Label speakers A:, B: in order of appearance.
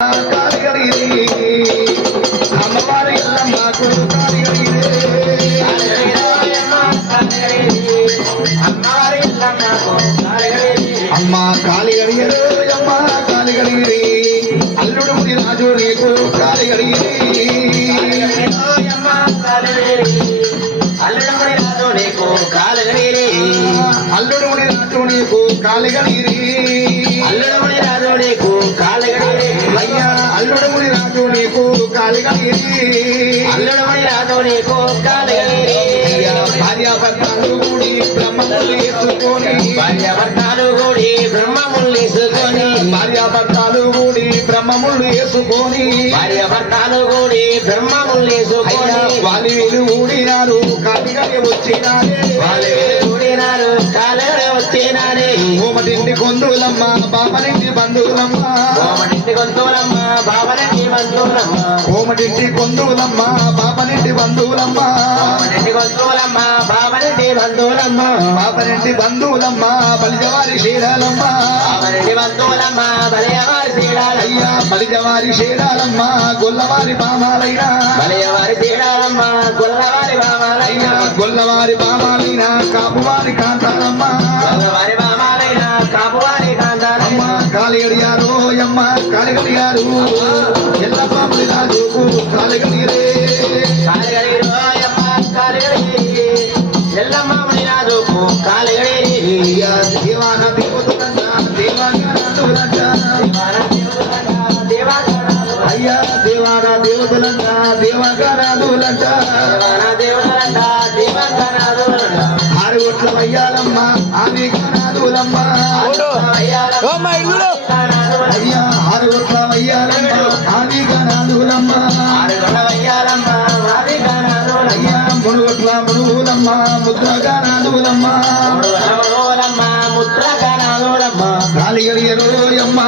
A: కాలిగడిగిరి అమ్మవారి ఎల్లమ్మకు కాలిగడిగిరి అమ్మ కాలిగడిగిరు అమ్మ కాలిగడిగిరి అల్లుడు ముడి రాజు నీకు కాలిగడిగిరి అల్లుడు ముడి రాజు నీకు కాలిగడిగిరి నీకు కాలిగడిగిరి అయ్యా భార్యాభర్తలు కూడి బ్రహ్మములు వేసుకొని
B: భార్యాభర్తలు కూడి బ్రహ్మములు వేసుకొని
A: భార్యాభర్తలు కూడి బ్రహ్మములు వేసుకొని
B: భార్యాభర్తలు కూడి బ్రహ్మములు వేసుకొని
A: వాలి వీలు ఊడినారు వచ్చినారే
B: వచ్చినారే
A: కొందులమ్మ బంధువులమ్మ
B: కోమటింటి
A: కొందులమ్మ బాపనింటి బంధువులమ్మ.
B: గొంతులమ్మ బాబనంటి బంధువులమ్మ.
A: బాపనింటి బంధువులమ్మ బలిజవారి
B: బాబనంటి బంధువులమ్మ బలయవారి
A: అయ్యా బలిజవారి శీలాలమ్మ గొల్లవారి బామాలైన
B: బలయవారి శ్రీడాలమ్మ గొల్లవారి బామాలయ్య
A: అయ్యా గొల్లవారి బామాలైన కాలిగడియారు ఎల్ల పాములు రాజుకు కాలిగడియరే
B: నీరే కాలిగడి
A: దేవాన దేవతలంట అయ్యా దేవాన దేవతలంట దేవగానాదులంట ఆరు ఒట్ల వయ్యాలమ్మ ఆమె గానాదులమ్మ అయ్యా మునుగొట్లమ్మ మునుగొట్ల మునుగులమ్మ ముద్రగా నాదుగులమ్మ కాలిగడియరు అమ్మ